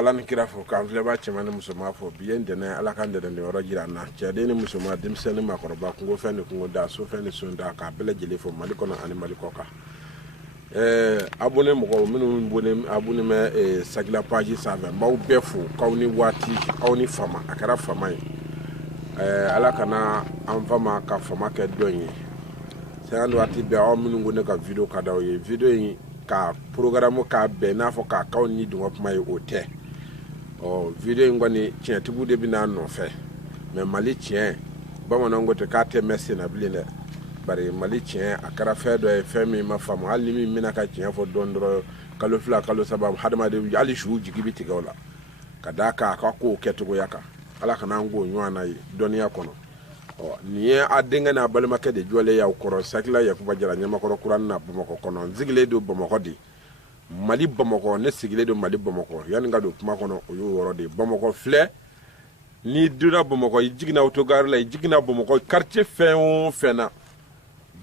kala ni kira fo kan leba chema ni musoma fo bien de na ala kan de ne oro jira na che de ni musoma dim se ni makoroba kungo fe ni kungo da so fe ni sunda ka bele jele fo maliko na ani maliko ka abone mo ko minu bone abone me sagla page save mbaw befu kawni wati kawni fama akara fama ala kana am fama ka fama ke donyi se ando wati be o minu ngone ka video ka dawo ye video yi ka programme ka be na fo ka kawni do mai ote o video ngoni tien tibude bi na no fe me mali tien ba mo ngote ka te messe na bile bari mali tien akara fe do e fe mi ma fam halimi mina ka tien fo dondro kalo fla kalo sabab hadama de ali shu jigibi tigawla kadaka ka ko ketugo yaka ala kana ngo nywana doniya kono o niye adenga na balma ke de jole ya ukoro sakla ya kuba jara nyama koro kuran na bamako kono zigile do bamako di mali bamako ne sigile do mali bamako yan ngado kuma kono o yo woro de bamako fle ni dura bamako jigina autogar la jigina bamako quartier fena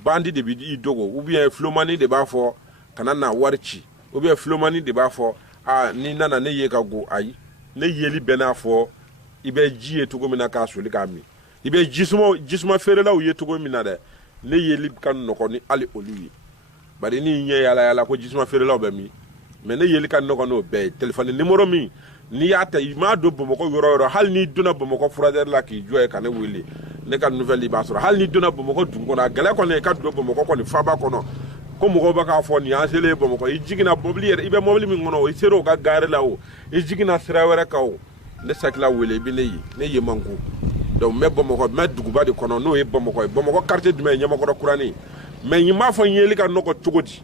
bandi de bi dogo ou bien flomani de bafo kanana warchi ou bien flomani de bafo ni nana ne ye ka go ayi ne yeli benafo ibe ji etugo mina ka soli kami ibe jisuma fere la uye tugo mina de ne yeli kan noko ni ali oluyi bari ni nye yala ko jisuma fere la be mi me ne yeli kan noko no be telephone numéro mi ni yata ma do bomo ko yoro hal ni duna bomo ko frère la ki joye kan wili ne kan nouvelle libasoro hal ni duna bomo ko dungo na gele ko ne ka do bomo ko ni faba ko no ko mo ko baka fo ni ansele bomo ko jigina bobli ibe mobli mi ngono o sero ga gare la o jigina srawere ka o ne sakla wele bi ne yi mangu donc me bomoko me duguba de kono no e bomoko quartier du me nyama ko kurani me nyima fo nyeli ka noko tugodi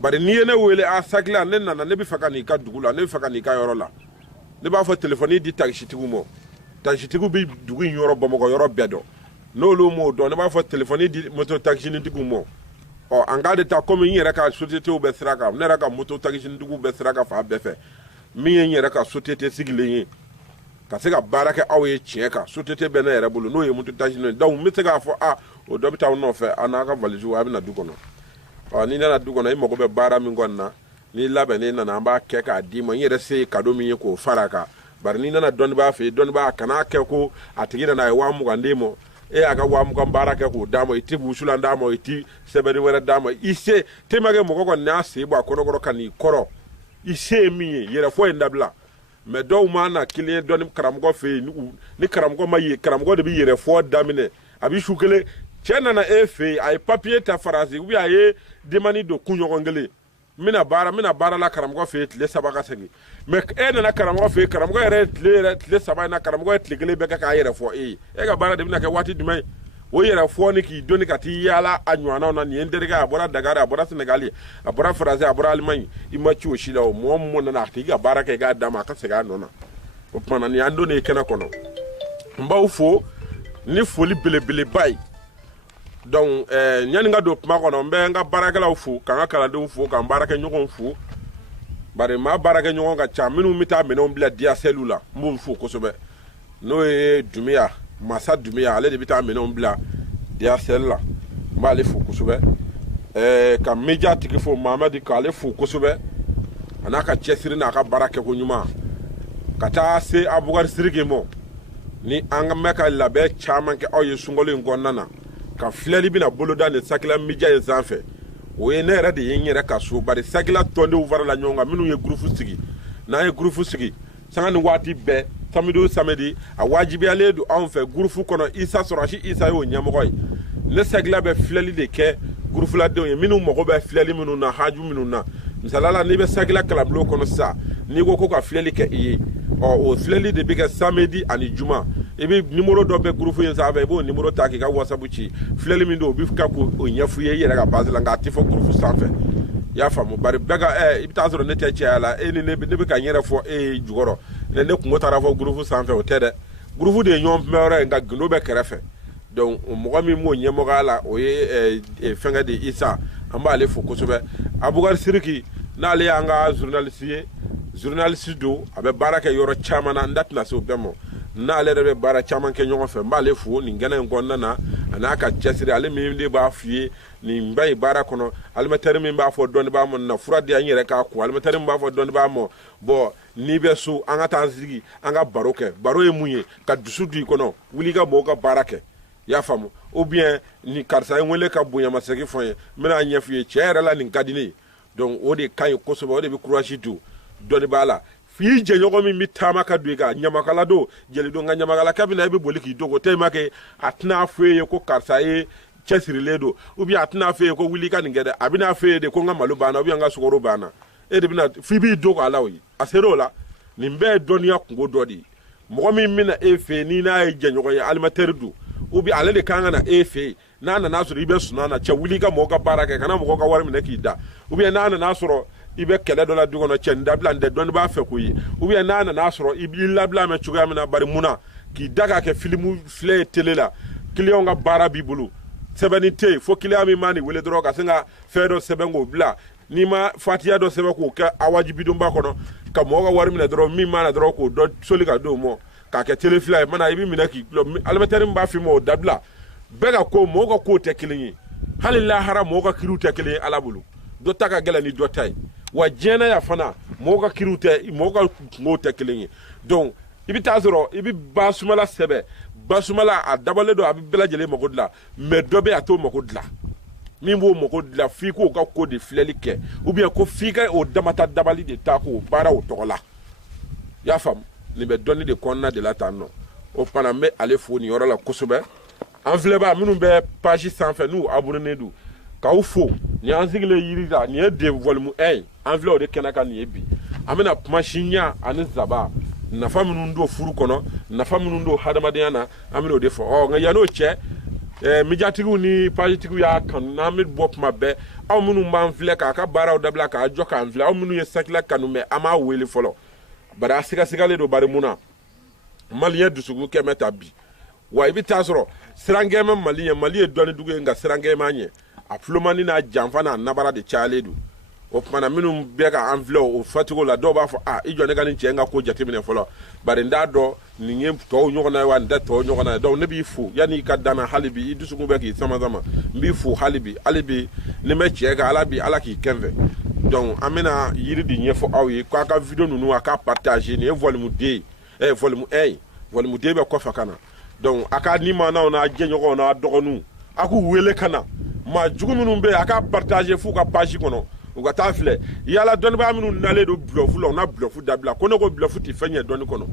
bari ni ene wele a sakla ne nana ne bi fakani ka dugula ne bi fakani ka yoro la ne ba fo telephone di taxi tigumo taxi tigu bi dugu yoro bomoko yoro bedo no lo mo do ne ba fo telephone di moto taxi ni tigumo o angade ta comme yere ka société o be sraka ne raka moto taxi ni tigumo be sraka fa befe mi yere ka société sigile ka se ka baraka awe chieka sotete bena yere bulu no ye mutu tajino daw mitega fo o dobita no fe anaka valizu abi na dukono ni na dukono imo ko be bara mi ngonna ni labe ni na ba keka di mo yere se kado mi ko faraka bar ni na don ba fe don ba kana ke ko atigira na wa mu gandimo aga wa mu kan baraka ko damo iti busula ndamo iti seberi wera damo ise temage mo ko na se ba ko no kan ni koro ise mi yere fo ndabla me do mana kile do ni karamgo fe ni karamgo maye karamgo de bi yere fo damine abi shukele chena na efe ay papier ta farasi wi aye demani do kunyo ngele mina bara la karamgo fe le sabaka segi me na karamgo fe karamgo yere le sabaka na karamgo tlegele beka ka yere fo ga bara de bina ke wati dumai wo yere fo ni ki doni ka ti yala anywana na ni enderga abora dagara abora senegali abora français abora allemand imachi o shila o mo na ti ga baraka ga dama ka sega nona o pana ni ando ne kena kono mbaw fo ni foli belebele bay donc nyani nga do ma kono mbe nga baraka la fo kan kala do fo kan baraka nyogon fo bare ma baraka nyogon ga chaminu mita menon bla dia cellula mbo fo ko sobe no e dumia masa dumia ale de bita menon bla dia cellula ma le fo ko sobe ka media tiki fo mamadi ka le fo ko sobe anaka chesiri na ka baraka ko nyuma kata se abugar sirige mo ni anga meka labe chaman ke oye sungolo ngonnana ka fleli bina boloda ne sakla media ye zanfe o ye ne rede yenyere ka so bari sakla tonde ouvara la nyonga minu ye groupe sigi na ye groupe sigi sangani wati be samedi a wajibi ale do en fait groupe kono isa sorashi isa yo nyamoy ne sakla be fleli de ke groupe la de minu moko be fleli minu na haju minu na misalala ni be sakla kala blo kono sa ni go ko ka fleli ke o fleli de bega samedi ani juma ebe numéro do be groupe yen sa be bo numéro ta ki ka whatsapp ci fleli mi do bi ka ko o nyafu ye yere ga base la nga tifo groupe sanfe ya famu bari bega ibita zoro ne te ala ne be ka nyere fo jugoro ne ko tara fo groupe sanfe o tede groupe de nyom mere nga gno be kerefe donc mo mi mo nyemo gala o ye fenga de isa amba le fo ko sobe abugar siriki na le anga journaliste do abe baraka yoro chamana ndatna so bemo na le rebe bara chaman ke nyongo fe mbale fu ni ngana ngonna na anaka chesiri ale mi de ba fie ni mbai bara kono almatari mi ba fo don ba mo na furadi anyere ka ko almatari mi ba fo don ba mo bo n'i bɛ so an ka taa sigi an ka baro kɛ baro ye mun ye ka dusu don i kɔnɔ wuli ka mɔgɔw ka baara kɛ i y'a faamu ou bien ni karisa ye wele ka bonyamasegin fɔ n ye n bɛna ɲɛf'i ye tiɲɛ yɛrɛ la nin ka di ne ye donc o de ka ɲi kosɛbɛ o de bɛ courage don dɔnni b'a la f'i jɛɲɔgɔn min bɛ taama ka don i kan ɲamakala don jɛlidon nka ɲamakala kɛ bɛna i bɛ boli k'i dogo tellement que a tɛna f'e ye ko karisa ye cɛsirilen don ou bien a tɛna f'e ye ko wuli i ka nin kɛ dɛ a bɛna f'e ye de ko n ka malo banna ou bien n ka sukaro banna e de bɛna f'i b'i dogo a la o ye a ser'o la nin bɛɛ ye dɔnniya kungo dɔ de ye mɔgɔ min bɛna e fɛ yen n'i n'a ye jɛɲɔgɔn ye alimɛtɛri don ou bien ale de kan ka na e fɛ yen n'a nana sɔrɔ i bɛ sunɔgɔ na cɛ wuli i ka mɔgɔw ka baara kɛ kana mɔgɔw ka wari minɛ k'i da ou bien n'a nana sɔrɔ i bɛ kɛlɛ dɔ la du kɔnɔ cɛ nin dabila nin tɛ dɔnni b'a fɛ ko ye ou bien n'a nana sɔrɔ i b'i labila mɛn cogoya min na bari mun na k'i da k'a kɛ filimu filɛ ye tele la client ka baara b'i bolo sɛbɛnni tɛ yen fo client min ma nin wele dɔrɔn ka se ka fɛn dɔ sɛbɛn k'o bila n'i ma fatiya dɔ sɛbɛn k'o kɛ a wajibidonba kɔnɔ ka mɔgɔw ka wari minɛ dɔrɔn min ma na dɔrɔn k'o dɔ soli ka d'o ma k'a kɛ tele fila ye mana i b'i minɛ k'i gulɔ alimɛtɛri min b'a f'i ma o dabila bɛɛ ka ko mɔgɔw ka kow tɛ kelen ye hali lahara mɔgɔw ka kiriw tɛ kelen ye ala bolo dɔ ta ka gɛlɛn ni dɔ ta ye wa diɲɛna ya fana mɔgɔw ka kiriw tɛ mɔgɔw ka kungow tɛ kelen ye donc i bɛ taa sɔrɔ i bɛ basumala sɛbɛ basumala a dabalen don a bɛ bɛɛ lajɛlen mago dilan mais dɔ bɛ yen a t'o mago dilan min b'o mago dilan f'i k'o ka ko de filɛli kɛ ou bien ko f'i ka o damata dabali de ta k'o baara o tɔgɔ la i y'a faamu nin bɛ dɔnni de kɔnɔna de la tan nɔ o fana n bɛ ale fo nin yɔrɔ la kosɛbɛ an filɛbaa minnu bɛ page sanfɛ n'u abonné don k'aw fo nin an sigilen yiri la nin ye de volume 1 an filɛ o de kɛnɛ kan nin ye bi an bɛna kuma siɲɛ ani zaba nafa minnu don furu kɔnɔ nafa minnu don hadamadenya na an bɛna o de fɔ nka yan'o cɛ médiatigiw ni pagetigiw y'a kanu n'an bɛ bɔ kuma bɛɛ aw minnu b'an filɛ k'a ka baaraw dabila k'a jɔ k'an filɛ aw minnu ye sakila kanu mɛ an b'a wele fɔlɔ bari a sigasigalen don bari mun na maliyɛn dusukun kɛmɛ ta bi wa i bɛ taa sɔrɔ sirangɛmɛ mali ye dɔnni dugu ye nka sirangɛmɛ ɲɛ a tulomani n'a janfa n'a nabara de cayalen don o kumana minnu bɛ ka an filɛ o fɔcogo la dɔw b'a fɔ i jɔ ne ka nin cɛ in ka ko jateminɛ fɔlɔ bari n t'a dɔn nin ye tɔw ɲɔgɔnna ye wa nin tɛ tɔw ɲɔgɔnna ye donc ne b'i fo yanni i ka danna hali bi i dusukun bɛ k'i sama-sama n b'i fo hali bi ni bɛ cɛ kan ala k'i kɛn fɛ donc an bɛna yiri de ɲɛfɔ aw ye k'a ka video ninnu a ka partage nin ye volume 2 volume 1 volume 2 bɛ kɔfɛ ka na donc a ka nimanaw n'a jɛɲɔgɔnw n'a dɔgɔninw a k'u wele ka na maa jugu minnu bɛ yen a ka partage f'u ka page kɔnɔ u ka taa filɛ yala dɔnnibaa minnu nalen don bulɔfu la u na bulɔfu dabila ko ne ko bulɔfu tɛ fɛn ɲɛ dɔnni kɔnɔ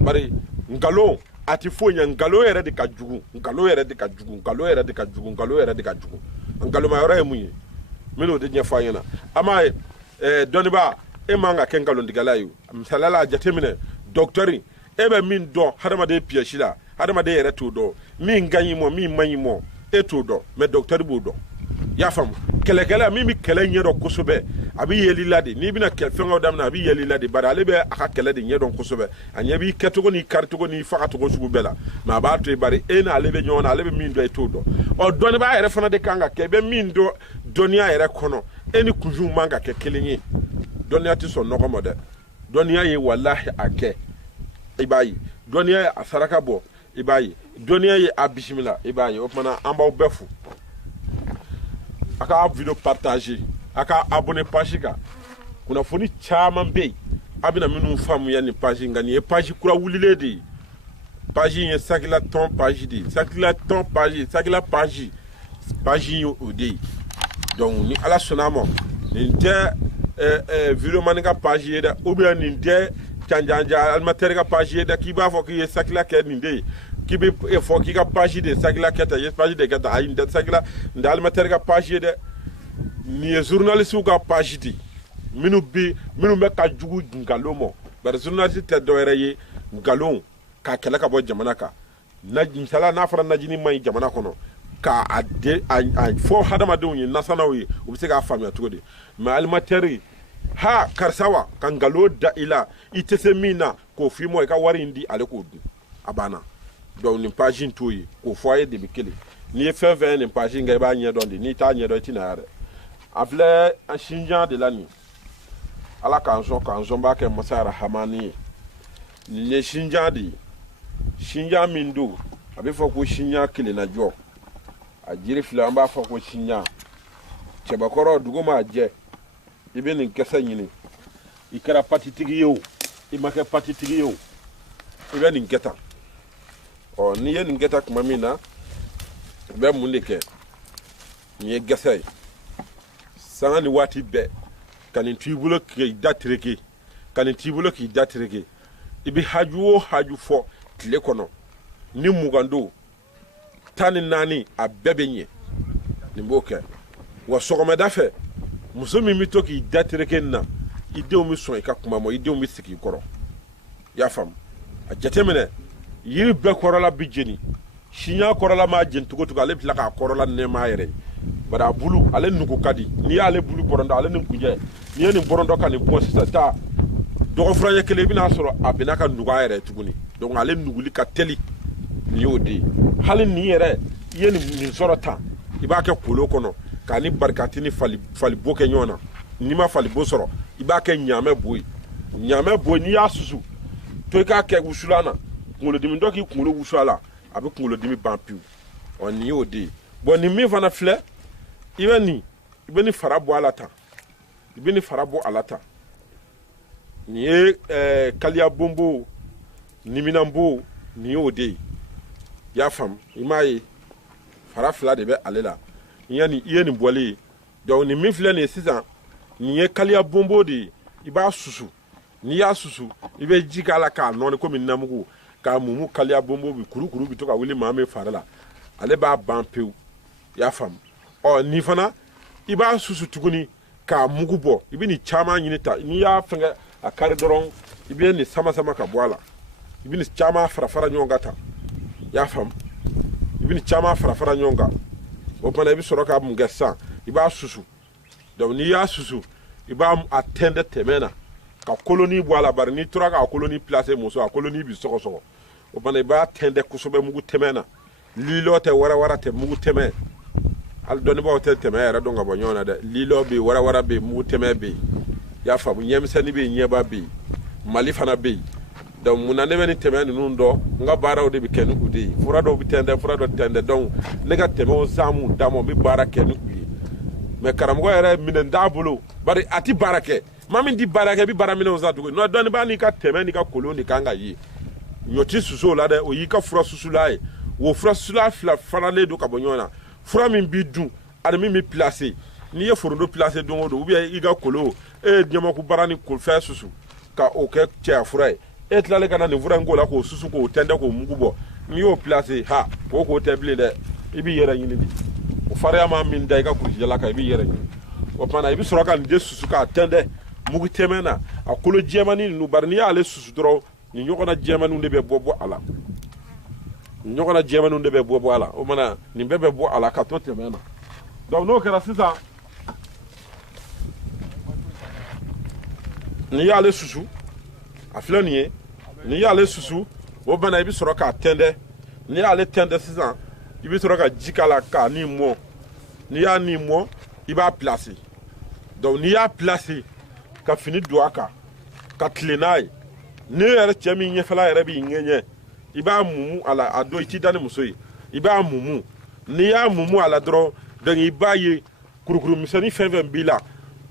bari nkalon a tɛ foyi ɲɛ nkalon yɛrɛ de ka jugu nkalon yɛrɛ de ka jugu nkalon yɛrɛ de ka jugu nkalon yɛrɛ de ka jugu nkalomayɔrɔ ye mun ye n bɛn'o de ɲɛfɔ a ɲɛna an b'a ye dɔnnibaa e man ka kɛ nkalontigɛla ye misaliya la a jateminɛ dɔkitɛri e bɛ min dɔn hadamaden piyɛsi la hadamaden yɛrɛ t'o dɔn min ka ɲi mɔ min man ɲi mɔ e t'o dɔn mɛ dɔkitɛri b'o dɔn i y'a faamu kɛlɛkɛla min bɛ kɛlɛ ɲɛdɔn kosɛbɛ a bɛ yeli la de n'i bɛna fɛngɛw daminɛ a bɛ yeli la de bari ale bɛ a ka kɛlɛ de ɲɛdɔn kosɛbɛ a ɲɛ b'i kɛcogo n'i karicogo n'i fagacogo sugu bɛɛ la mɛ a b'a to yen bari e n'ale bɛ ɲɔgɔn na ale bɛ min dɔn e t'o dɔn dɔnnibaa yɛrɛ fana de kan ka kɛ i bɛ min dɔn dɔnniya yɛrɛ kɔnɔ e ni kunjuw man ka kɛ kelen ye dɔnniya tɛ sɔn nɔgɔ ma dɛ dɔnniya ye walahi a kɛ i b'a ye dɔnniya ye a saraka bɔ i b'a ye dɔnniya ye a bisimila i b'a ye o tumana an b'aw bɛɛ fo a ka video partage a ka abonné page kan kunnafoni caman bɛ yen a bɛna minnu faamuya nin page nka nin ye page kura wulilen de ye page in ye sakila tɔn page de ye sakila tɔn page sakila page in ye o de ye donc ni ala sɔnna a ma nin tɛ video mani ka page ye dɛ ou bien nin tɛ canjanja alimɛtɛri ka page ye dɛ k'i b'a fɔ k'i ye sakila kɛ nin de ye k'i bɛ fɔ k'i ka page de sakila kɛ tan i ye page de kɛ tan ayi nin tɛ sakila nin tɛ alimɛtɛri ka page ye dɛ nin ye journaliste ka page de minnu bɛ ka jugu nkalon ma bari journaliste tɛ dɔwɛrɛ ye nkalon k'a kɛlɛ ka bɔ jamana kan misaliya n'a fɔra najini ma ɲi jamana kɔnɔ k'a fɔ hadamadenw ye nasanaw ye u bɛ se k'a faamuya cogo di mɛ alimɛtɛri karisa wa ka nkalon da i la i tɛ se min na k'o f'i ma i ka wari in di ale k'o dun a banna donc nin page in t'o ye k'o fɔ a ye de bɛ kelen n'i ye fɛn fɛn ye nin page in kan i b'a ɲɛdɔn de n'i t'a ɲɛdɔn i tɛ na yɛrɛ a filɛ an sinjan de la nin ala k'an sɔn b'a kɛ masa rahamani ye nin ye sinjan de ye sinjan min don a bɛ fɔ ko sinjan kelennajɔ a jiri filɛ an b'a fɔ ko sinjan cɛbakɔrɔ dugu ma jɛ i bɛ nin kisɛ ɲini i kɛra patitigi ye o i ma kɛ patitigi ye o i bɛ nin kɛ tan n'i ye nin kɛ tan tuma min na i bɛ mun de kɛ nin ye gɛsɛ ye sanga ni waati bɛɛ ka nin to i bolo k'i da tereke ka nin t'i bolo k'i da tereke i bɛ haju o haju fɔ tile kɔnɔ ni mugan don 14 a bɛɛ bɛ ɲɛ nin b'o kɛ wa sɔgɔmada fɛ muso min bɛ to k'i da tereke nin na i denw bɛ sɔn i ka kuma ma i denw bɛ sigi i kɔrɔ i y'a faamu a jateminɛ yiri bɛɛ kɔrɔla bɛ jeni siɲa kɔrɔla m'a jeni cogo cogo ale bɛ tila k'a kɔrɔla nɛɛma yɛrɛ ye bari a bulu ale nugu ka di n'i y'ale bulu bɔrɔndɔ ale ni kunjɛ n'i ye nin bɔrɔndɔ ka nin bɔ sisan taa dɔgɔfurancɛ kelen i bɛna sɔrɔ a bɛna ka nugu a yɛrɛ tuguni donc ale nuguli ka teli nin y'o de ye hali nin yɛrɛ i ye nin sɔrɔ tan i b'a kɛ kolo kɔnɔ k'a ni barikati ni falibo kɛ ɲɔgɔn na n'i ma falibo sɔrɔ i b'a kɛ ɲaamɛ bo ye ɲaamɛ bo n'i y'a susu to i k'a kɛ wusulan na kunkolodimi dɔ k'i kunkolo wusu a la a bɛ kunkolodimi ban pewu nin y'o de ye bon nin min fana filɛ i bɛ nin fara bɔ a la tan i bɛ nin fara bɔ a la tan nin ye kaliya bonbo niminanbo nin y'o de ye i y'a faamu i m'a ye fara fila de bɛ ale la i ye nin bɔlen ye donc nin min filɛ nin ye sisan nin ye kaliya bonbo de ye i b'a susu n'i y'a susu i bɛ ji k'a la k'a nɔɔni komi namugu k'a mumu kaliya bonbo bi kurukuru bi to ka wuli maa min fari la ale b'a ban pewu i y'a faamu nin fana i b'a susu tuguni k'a mugu bɔ i bɛ nin caman ɲini ta n'i y'a fɛngɛ a kari dɔrɔn i bɛ nin sama sama ka bɔ a la i bɛ nin caman fara fara ɲɔgɔn kan tan i y'a faamu i bɛ nin caman fara fara ɲɔgɔn kan o kumana i bɛ sɔrɔ ka mun kɛ sisan i b'a susu donc n'i y'a susu i b'a a tɛntɛn tɛmɛ na ka koloni bɔ a la bari n'i tora k'a koloni placer muso a koloni bi sɔgɔsɔgɔ o kumana i b'a tɛntɛn kosɛbɛ mugu tɛmɛ na lilɔ tɛ warawara tɛ mugu tɛmɛ hali dɔnnibaaw tɛ tɛmɛ yɛrɛ dɔn ka bɔ ɲɔgɔn na dɛ lilɔ bɛ yen warawara bɛ yen mugu tɛmɛ bɛ yen i y'a faamu ɲɛmisɛnnin bɛ yen ɲɛba bɛ yen mali fana bɛ yen donc mun na ne bɛ nin tɛmɛ ninnu dɔn n ka baaraw de bɛ kɛ ni u de ye fura dɔw bɛ tɛntɛn fura dɔ tɛntɛn donc ne ka tɛmɛw zaamu d'a ma n bɛ baara kɛ ni u ye mais karamɔgɔ yɛrɛ minɛn t'a bolo bari a ti baara kɛ maa min ti baara kɛ i bɛ baara minɛnw san tuguni n'o dɔnnibaa n'i ka tɛmɛ n'i ka kolon de kan ka ye ɲɔ ti susu o la dɛ o y'i ka fura susula ye o fura susula fila faralen don ka bɔ ɲɔgɔn na fura min b'i dun ani min b'i placer n'i ye foronto placer don o don ou bien i ka kolon e ye ɲamaku bara ni fɛn susu ka o kɛ cɛya fura ye e tilalen ka na nin fura in k'o la k'o susu k'o tɛntɛn k'o mugu bɔ n'i y'o placer k'o tɛ bilen dɛ i b'i yɛrɛ ɲini de o fariya ma min da i ka kulusijala kan i b'i yɛrɛ ɲini o kumana i bɛ sɔrɔ ka nin de susu k'a tɛntɛn mugu tɛmɛ na a kolo jɛmani ninnu bari n'i y'ale susu dɔrɔn nin ɲɔgɔnna jɛmaniw de bɛ bɔ a la nin ɲɔgɔnna jɛmaniw de bɛ bɔ a la o kumana nin bɛɛ bɛ bɔ a la ka to tɛmɛ na donc n'o kɛra sisan n'i y'ale susu a filɛ nin ye n'i y'ale susu o bana i bɛ sɔrɔ k'a tɛntɛn n'i y'ale tɛntɛn sisan i bɛ sɔrɔ ka ji k'a la k'a ni mɔ n'i y'a ni mɔ i b'a placer donc n'i y'a placer ka fini don a kan ka tile n'a ye ne yɛrɛ cɛ min ɲɛfɛla yɛrɛ b'i ŋɛɲɛ i b'a mumu a la a don i t'i da ni muso ye i b'a mumu n'i y'a mumu a la dɔrɔn donc i b'a ye kurukuru misɛnnin fɛn fɛn b'i la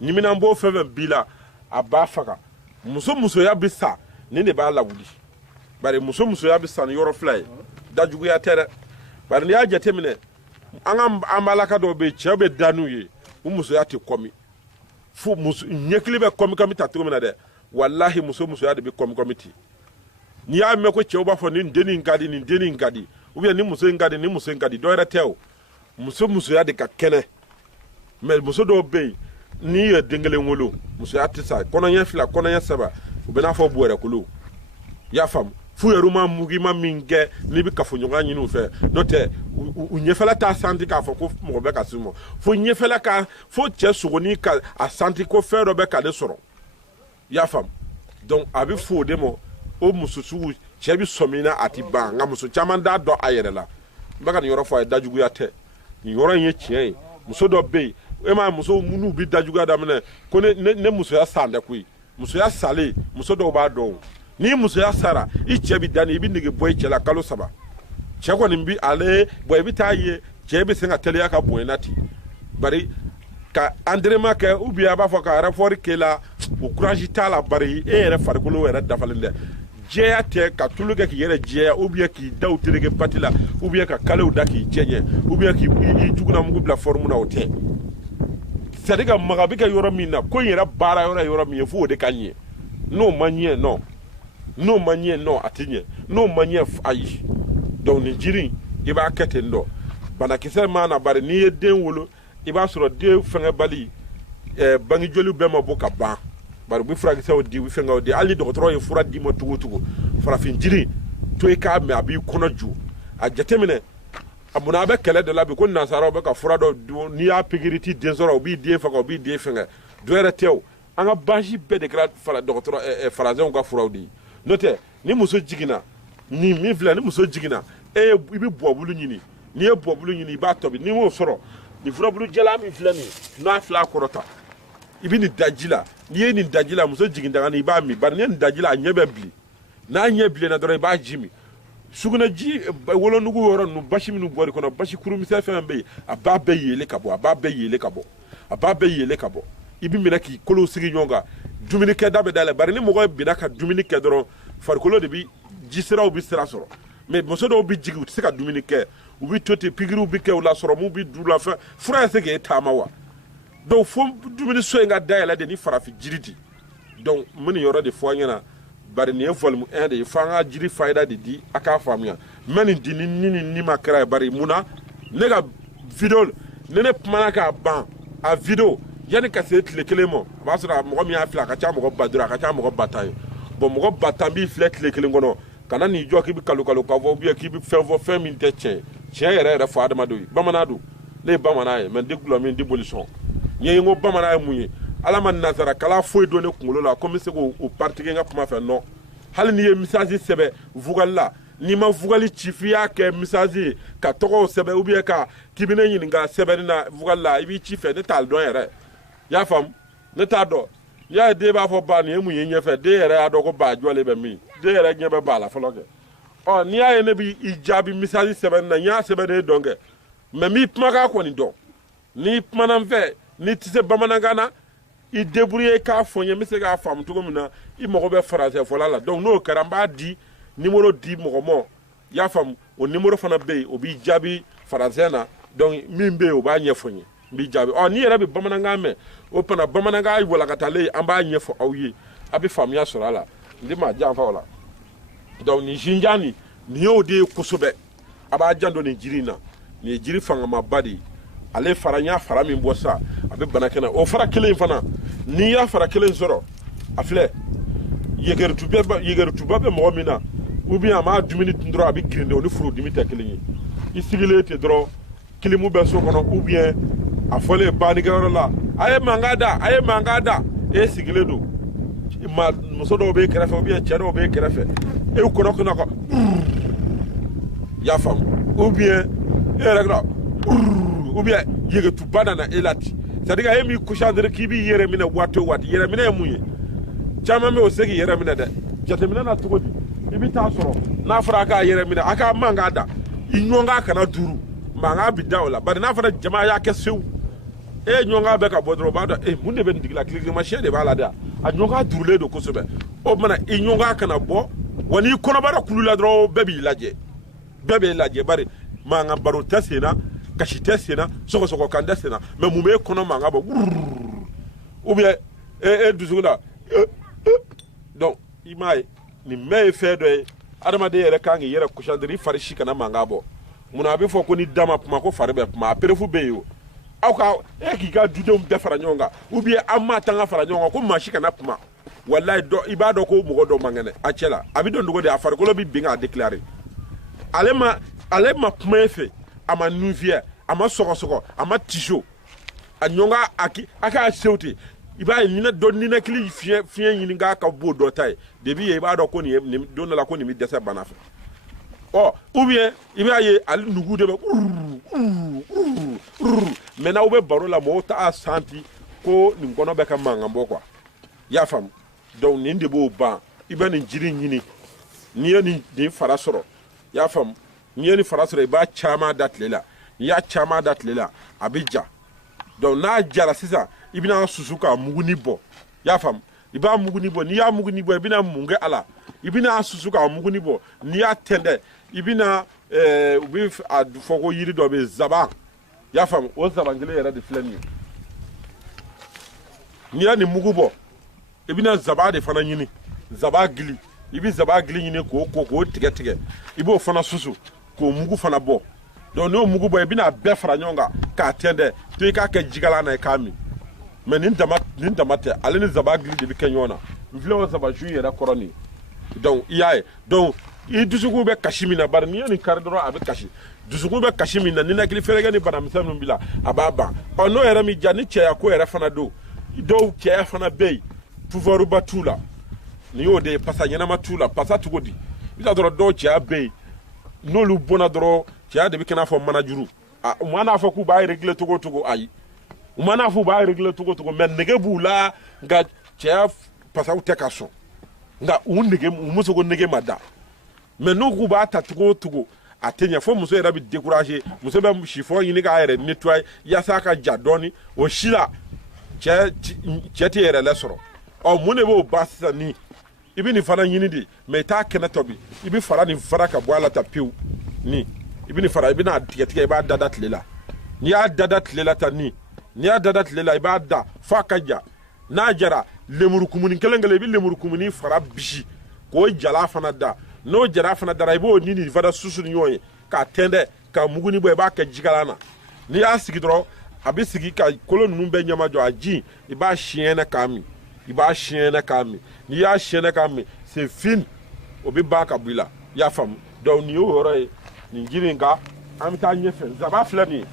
ɲiminanbo fɛn fɛn b'i la a b'a faga musoya bɛ sa nin de b'a lawuli bari musoya bɛ sa ni yɔrɔ fila ye dajuguya tɛ dɛ bari n'i y'a jateminɛ an balaka dɔw bɛ yen cɛw bɛ da n'u ye u musoya tɛ kɔmi fo ɲɛkili bɛ kɔmi ta cogo min na dɛ walahi musoya de bɛ kɔmi ten n'i y'a mɛn ko cɛw b'a fɔ nin dennin ka di nin dennin ka di ou bien nin muso in ka di nin muso in ka di dɔ yɛrɛ tɛ o musoya de ka kɛnɛ mais muso dɔw bɛ yen n'i ye den kelen wolo musoya tɛ sa kɔnɔɲɛ 2 kɔnɔɲɛ 3 u bɛ n'a fɔ buwɛrɛkolo i y'a faamu f'u yɛrɛ ma mugima min kɛ n'i bɛ kafoɲɔgɔnya ɲini u fɛ n'o tɛ u ɲɛfɛla t'a santi k'a fɔ ko mɔgɔ bɛ ka s'u ma fo cɛ sogoni ka a santi ko fɛn dɔ bɛ k'ale sɔrɔ i y'a faamu donc a bɛ fɔ o de ma o muso sugu cɛ bɛ sɔmi na a ti ban nka muso caman t'a dɔn a yɛrɛ la n bɛ ka nin yɔrɔ fɔ a ye dajuguya tɛ nin yɔrɔ in ye tiɲɛ ye muso dɔ bɛ yen e ma muso minnu bɛ dajuguya daminɛ ko ne musoya san dɛ koyi musoya salen muso dɔw b'a dɔn ni musoya sara i cɛ bɛ danni i bɛ nege bɔ i cɛ la kalo 3 cɛ kɔni bɛ ale bɔn i bɛ taa ye cɛ bɛ se ka teliya ka bonya ten bari ka entraînement kɛ ou bien a b'a fɔ ka effort kɛ la o courage t'a la bari e yɛrɛ farikolo yɛrɛ dafalen dɛ jɛya tɛ ka tulu kɛ k'i yɛrɛ jɛya ou bien k'i daw tereke pati la ou bien ka kalew da k'i cɛɲɛ ou bien k'i juguna mugu bila forme na o tɛ c'est à dire que maga bɛ kɛ yɔrɔ min na ko in yɛrɛ baara yɔrɔ ye yɔrɔ min ye fo o de ka ɲɛ n'o ma ɲɛ non n'o ma ɲɛ non a tɛ ɲɛ n'o ma ɲɛ ayi donc nin jiri i b'a kɛ ten dɔ banakisɛ ma na bari n'i ye den wolo i b'a sɔrɔ den fɛngɛ bali bange joliw bɛɛ ma bɔ ka ban bari u bɛ furakisɛw di u bɛ fɛngɛw di hali dɔgɔtɔrɔ ye fura d'i ma cogo o cogo farafin jiri to i k'a mɛn a b'i kɔnɔ ju a jateminɛ a munna a bɛ kɛlɛ de la bi ko nansaraw bɛ ka fura dɔ dun n'i y'a pikiri ti den sɔrɔ u b'i den faga u b'i den fɛngɛ dɔ yɛrɛ tɛ o an ka basi bɛɛ de kɛra farazɛnw ka furaw de ye n'o tɛ ni muso jiginna ni min filɛ ni muso jiginna i bɛ bɔbulu ɲini n'i ye bɔbulu ɲini i b'a tobi n'i m'o sɔrɔ nin furabulu jɛla min filɛ nin ye n'a filɛ a kɔrɔta i bɛ nin da ji la n'i ye nin da ji la muso jigin daga nin i b'a min bari n'i ye nin da ji la a ɲɛ bɛ bilen n'a ɲɛ bilenna dɔrɔn i b'a ji min sugunɛji wolonugu yɔrɔ ninnu basi minnu bɔr'i kɔnɔ basi kurumisɛn fɛn bɛ yen a b'a bɛɛ yeelen ka bɔ a b'a bɛɛ yeelen ka bɔ a b'a bɛɛ yeelen ka bɔ i bɛ minɛ k'i kolow sigi ɲɔgɔn kan dumunikɛda bɛ dayɛlɛ bari ni mɔgɔ binna ka dumuni kɛ dɔrɔn farikolo de bɛ jisiraw bɛ sira sɔrɔ mais muso dɔw bɛ jigin u tɛ se ka dumuni kɛ u bɛ to ten pikiriw bɛ kɛ u la sɔrɔmuw bɛ du la fɛn fura ye se k'e taama wa donc fo dumuni so in ka dayɛlɛ de ni farafin jiri di donc n bɛ nin yɔrɔ de fɔ an ɲɛna bari nin ye volume 1 de ye fo an ka jiri fayida de di a k'a faamuya n bɛ nin di ni ma kɛra ye bari munna ne ka video ne kumana k'a ban a video yanni ka se tile kelen ma o b'a sɔrɔ mɔgɔ min y'a filɛ a ka ca mɔgɔ ba duuru a ka ca mɔgɔ ba tan ye bon mɔgɔ ba tan b'i filɛ tile kelen kɔnɔ kana n'i jɔ k'i bɛ kalo k'a fɔ ou bien k'i bɛ fɛn fɔ fɛn min tɛ tiɲɛ tiɲɛ yɛrɛ yɛrɛ fɔ adamadenw ye bamanan don ne ye bamanan ye mais n tɛ gulɔ min n tɛ boli sɔn n ye n ko bamanan ye mun ye ala ma nansarankala foyi don ne kunkolo la ko n bɛ se k'o partige n ka kuma fɛ non hali n'i ye message sɛbɛn vocal la n'i ma vocal ci f'i y'a kɛ message ye ka tɔgɔw sɛbɛn ou bien ka k'i bɛ ne ɲininka sɛbɛnni na vocal la i b'i ci fɛ ne t'a dɔn yɛrɛ i y'a faamu ne t'a dɔn n'i y'a ye den b'a fɔ ba nin ye mun ye ɲɛfɛ den yɛrɛ y'a dɔn ko ba jɔlen bɛ min den yɛrɛ ɲɛ bɛ ba la fɔlɔ kɛ ɔ n'i y'a ye ne b'i jaabi message sɛbɛnni na n y'a sɛbɛn de dɔn kɛ mais n'i kumakan kɔni dɔn n'i kumana n fɛ n'i tɛ se bamanankan na i débrouiller k'a fɔ n ye n bɛ se k'a faamu cogo min na i mago bɛ faransɛ fɔla la donc n'o kɛra n b'a di numéro di mɔgɔ ma i y'a faamu o numéro fana bɛ yen o b'i jaabi faransɛ na donc min bɛ yen o b'a ɲɛfɔ n ye n b'i jaabi ɔ n'i yɛrɛ bɛ bamanankan mɛn o fana bamanankan walakatalen ye an b'a ɲɛfɔ aw ye a bɛ faamuya sɔrɔ a la n tɛ maa janfa o la donc nin sinjan nin y'o de ye kosɛbɛ a b'a jan don nin jiri in na nin ye jiri fangamaba de ye ale fara n y'a fara min bɔ sa a bɛ bana kɛnɛ o fara kelen in fana n'i y'a fara kelen sɔrɔ a filɛ yɛgɛrituba bɛ mɔgɔ min na ou bien a m'a dumuni dun dɔrɔn a bɛ girin de o ni furudimi tɛ kelen ye i sigilen ten dɔrɔn kilimu bɛ so kɔnɔ ou bien a fɔlen bannikɛyɔrɔ la a ye mankan da e sigilen don muso dɔw b'e kɛrɛfɛ ou bien cɛ dɔw b'e kɛrɛfɛ e kɔnɔ kunna ka i y'a faamu ou bien e yɛrɛ kɛra ou bien yɛgɛtuba nana e la ten c'est à dire que e m'i concentré k'i b'i yɛrɛ minɛ waati o waati yɛrɛ minɛ ye mun ye caman bɛ o se k'i yɛrɛ minɛ dɛ jateminɛ na cogo di i bɛ taa sɔrɔ n'a fɔra a k'a yɛrɛ minɛ a k'a mankan da i ɲɔgɔn kana duuru mankan bɛ da o la bari n'a fɔra jama y'a kɛ sewu e ɲɔgɔn bɛ ka bɔ dɔrɔn o b'a dɔn mun de bɛ nin tigi la kilikilimasiyɛn de b'a la dɛ a ɲɔgɔn durulen don kosɛbɛ o tuma i ɲɔgɔn kana bɔ wa n'i kɔnɔbara kulu la dɔrɔn bɛɛ b'i lajɛ bɛɛ b'i lajɛ bari mankan baro tɛ sen na kasi tɛ sen na sɔgɔsɔgɔkan tɛ sen na mais mun b'e kɔnɔ mankan bɔ ou bien e dusukun na donc i m'a ye nin bɛɛ ye fɛn dɔ ye adamaden yɛrɛ kan k'i yɛrɛ concentré i fari si kana mankan bɔ munna a bɛ fɔ ko ni da ma kuma ko fari bɛ kuma a perefu bɛ yen o aw ka e k'i ka dudenw bɛɛ fara ɲɔgɔn kan ou bien an ma tan ka fara ɲɔgɔn kan ko maa si kana kuma walayi i b'a dɔn ko mɔgɔ dɔ man kɛnɛ a cɛ la a bɛ dɔn cogo di a farikolo bɛ bin k'a déclarer ale ma kuma e fɛ a ma nun fiyɛ a ma sɔgɔsɔgɔ a ma tiso a ɲɔgɔn a k'a sew ten i b'a ye ninakili fiɲɛ ɲini k'a ka bon dɔ ta ye depuis yen i b'a dɔn ko nin ye don dɔ la ko nin bɛ dɛsɛ bana fɛ ɔ ou bien i b'a ye ale nugu de bɛ mais n'aw bɛ baro la mɔgɔw t'a santi ko nin kɔnɔ bɛ ka mankan bɔ quoi i y'a faamu donc nin de b'o ban i bɛ nin jiri ɲini n'i ye nin fara sɔrɔ i y'a faamu n'i ye nin fara sɔrɔ i b'a caman da tile la n'i y'a caman da tile la a bɛ ja donc n'a jara sisan i bɛna susu ka muguni bɔ y'a faamu i b'a muguni bɔ n'i y'a muguni bɔ i bɛna mun kɛ a la i bɛna susu ka muguni bɔ n'i y'a tɛntɛn i bɛna u bɛ a fɔ ko yiri dɔ bɛ yen zaban y'a faamu o zaban kelen yɛrɛ de filɛ nin ye n'i y'a nin mugu bɔ i bɛna zaban de fana ɲini zaban gili i bɛ zaban gili ɲini k'o tigɛ tigɛ i b'o fana susu k'o mugu fana bɔ donc n'o mugu bɔ i bɛna bɛɛ fara ɲɔgɔn kan k'a tɛntɛn to i k'a kɛ jigalan na i k'a min mais nin dama tɛ ale ni zaban gili de bɛ kɛ ɲɔgɔn na n filɛ o zaban su yɛrɛ kɔrɔ nin ye donc i y'a ye donc i dusukun bɛ kasi min na bari n'i ye nin kari dɔrɔn a bɛ kasi dusukun bɛ kasi min na ninakili feerekɛ ni banamisɛn ninnu b'i la a b'a ban ɔ n'o yɛrɛ min ja ni cɛya ko yɛrɛ fana don dɔw cɛya fana bɛ yen pouvoir ba t'u la nin y'o de ye pasa ɲɛnama t'u la pasa cogo di i bɛ taa dɔrɔn dɔw cɛya bɛ yen n'olu bɔnna dɔrɔn cɛya de bɛ kɛ n'a fɔ manajuru u ma n'a fɔ k'u b'a régler cogo o cogo ayi u ma n'a fɔ u b'a régler cogo o cogo mais nege b'u la nka cɛya pasaw tɛ ka sɔn nka u muso ko nege ma da mais n'u k'u b'a ta cogo o cogo a tɛ ɲɛ fo muso yɛrɛ bɛ décourager muso bɛ chiffon ɲini k'a yɛrɛ nettoyer yaasa a ka ja dɔɔni o si la cɛ tɛ yɛrɛ lɛ sɔrɔ ɔ mun de b'o ban sisan ni i bɛ nin fana ɲini de mais i t'a kɛnɛ tobi i bɛ fara nin fara ka bɔ a la ta pewu ni i bɛ nin fara i bɛ n'a tigɛ tigɛ i b'a da tile la n'i y'a da tile la ta ni n'i y'a da tile la i b'a da f'a ka ja n'a jara lemuru kumuni kelen kelen i bɛ lemuru kumuni fara bisi k'o jala fana da n'o jara fana dara i b'o ni nin fana susu ni ɲɔgɔn ye k'a tɛntɛn ka muguni bɔ i b'a kɛ jikalan na n'i y'a sigi dɔrɔn a bɛ sigi ka kolo ninnu bɛɛ ɲɛma jɔ a ji i b'a siyɛnɛ k'a min i b'a siyɛnɛ k'a min n'i y'a siyɛnɛ k'a min c'est fini o bɛ ban ka bɔ i la i y'a faamu donc nin y'o yɔrɔ ye nin jiri in kan an bɛ taa ɲɛfɛ nsaban filɛ nin ye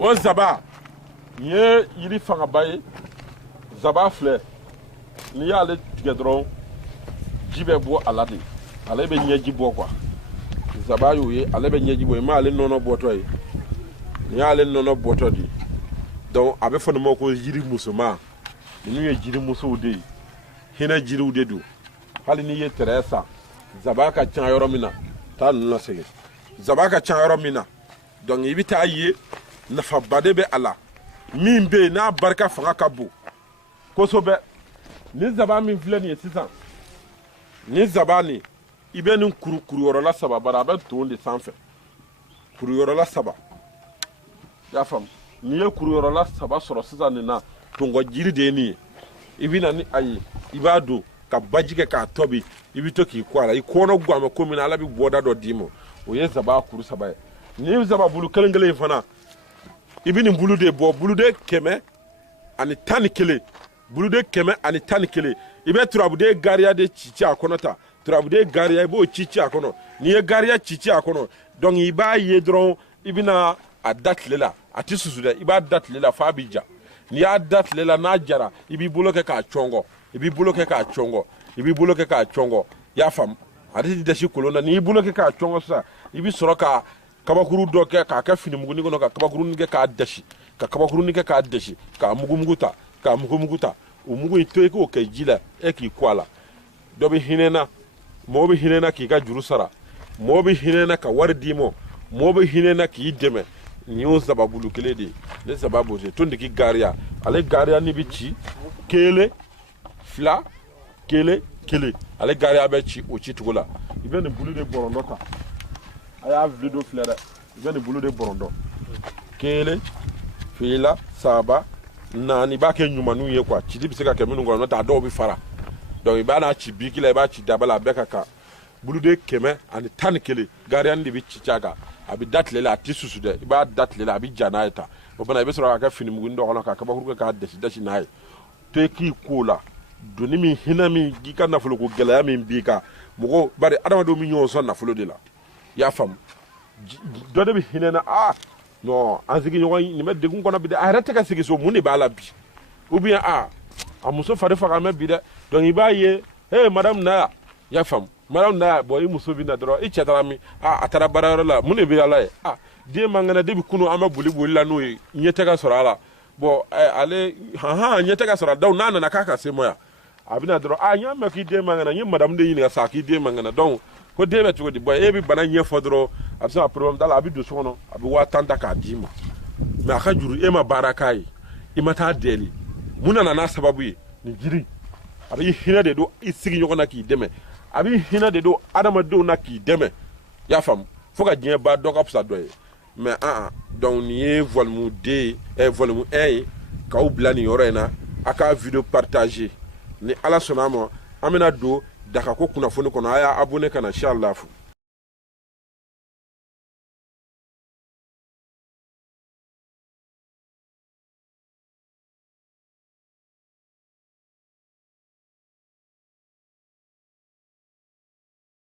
o nsaban nin ye yiri fangaba ye nsaban filɛ n'i y'ale tigɛ dɔrɔn ji bɛ bɔ a la de ale bɛ ɲɛji bɔ quoi nsaban y'o ye ale bɛ ɲɛji bɔ i m'ale nɔnɔ bɔtɔ ye nin y'ale nɔnɔ bɔtɔ de ye donc a bɛ fɔ nin ma ko yiri musoman ninnu ye jiri musow de ye hinɛ jiriw de don hali n'i ye tɛrɛ san nsaban ka ca yɔrɔ min na taa ninnu lasegin nsaban ka ca yɔrɔ min na donc i bɛ taa ye nafaba de bɛ a la min bɛ yen n'a barika fanga ka bon kosɛbɛ nin nsaban min filɛ nin ye sisan nin nsaban nin i bɛ nin kuruyɔrɔla saba bari a bɛ ton de sanfɛ kuruyɔrɔla saba i y'a faamu n'i ye kuruyɔrɔla saba sɔrɔ sisan nin na tɔngɔ jiri de ye nin ye i bɛ na ni a ye i b'a don ka baji kɛ k'a tobi i bɛ to k'i kɔ a la i kɔnɔ guwamɛ ko min na ala bɛ bɔda dɔ d'i ma o ye nsaban kuru saba ye n'i ye nsaban bulu kelen kelen in fana i bɛ nin bulu de bɔ buluden 111 buluden 111 i bɛ turabuden gariya de ci a kɔnɔ ta turabuden gariya i b'o ci a kɔnɔ n'i ye gariya ci a kɔnɔ donc i b'a ye dɔrɔn i bɛna a da tile la a tɛ susu dɛ i b'a da tile la f'a bɛ ja n'i y'a da tile la n'a jara i b'i bolo kɛ k'a cɔngɔ i b'i bolo kɛ k'a cɔngɔ i b'i bolo kɛ k'a cɔngɔ i y'a faamu a tɛ dɛsi kolon na n'i y'i bolo kɛ k'a cɔngɔ sisan i bɛ sɔrɔ ka kabakuru dɔ kɛ k'a kɛ finimuguni kɔnɔ ka kabakurunin kɛ k'a dɛsi ka kabakurunin kɛ k'a dɛsi k'a mugumugu ta k'a mugumugu ta o mugu in to i k'o kɛ ji la e k'i kɔ a la dɔ bɛ hinɛ na mɔgɔ bɛ hinɛ na k'i ka juru sara mɔgɔ bɛ hinɛ na ka wari d'i ma mɔgɔ bɛ hinɛ na k'i dɛmɛ nin y'o nsaban bulu kelen de ye ne nsaban b'o se tondigi gariya ale gariya ni bɛ ci kelen fila kelen kelen ale gariya bɛ ci o ci cogo la i bɛ nin bulu de bɔrɔndɔ ta a y'a wuli dɔ filɛ dɛ i bɛ nin bulu de bɔrɔndɔ kelen fila saba naani i b'a kɛ ɲumaninw ye quoi cili bɛ se ka kɛ minnu kɔnɔ n'o tɛ a dɔw bɛ fara donc i b'a n'a ci biki la i b'a ci daba la a bɛɛ ka kan buluden 111 gariya de bɛ ci a kan a bɛ da tile la a tɛ susu dɛ i b'a da tile la a bɛ ja n'a ye ta o fana i bɛ sɔrɔ k'a kɛ finimuguni dɔ kɔnɔ ka kabakuru kɛ k'a dɛsi n'a ye to i k'i ko la doni min hinɛ min i ka nafolo ko gɛlɛya min b'i kan mɔgɔw bari adamadenw bɛ ɲɔgɔn sɔn nafolo de la i y'a faamu dɔ de bɛ hinɛ na non an sigiɲɔgɔn nin bɛ degun kɔnɔ bi dɛ a yɛrɛ tɛ ka sigi so mun de b'a la bi ou bien a muso fari faga mɛ bi dɛ donc i b'a ye madame Naya i y'a faamu madame Naya bon i muso bɛ na dɔrɔn i cɛ taara min a taara baarayɔrɔ la mun de bɛ ala ye den man kɛnɛ depuis kunun an bɛ boli la n'o ye ɲɛ tɛ ka sɔrɔ a la bon ale ɲɛ tɛ ka sɔrɔ a donc n'a nana k'a ka se ma yan a bɛ na dɔrɔn n y'a mɛn k'i den man kɛnɛ n ye madame de ɲininka sa k'i den man kɛnɛ donc ko den bɛ cogo di bon e bɛ bana ɲɛfɔ dɔrɔn a bɛ se ka problème t'a la a bɛ don so kɔnɔ a bɛ 5000 ta k'a d'i ma mais a ka juru e ma baara k'a ye i ma taa deli mun nana n'a sababu ye nin jiri a b'i hinɛ de don i sigiɲɔgɔn na k'i dɛmɛ a b'i hinɛ de don adamadenw na k'i dɛmɛ i y'a faamu fo ka diɲɛ ba dɔ ka fisa dɔ ye mais donc nin ye volume 2 volume 1 ye k'aw bila nin yɔrɔ in na a ka video partager ni ala sɔnna a ma an bɛna don Dakako kunnafoni kɔnɔ a y'a abonné ka na inchallah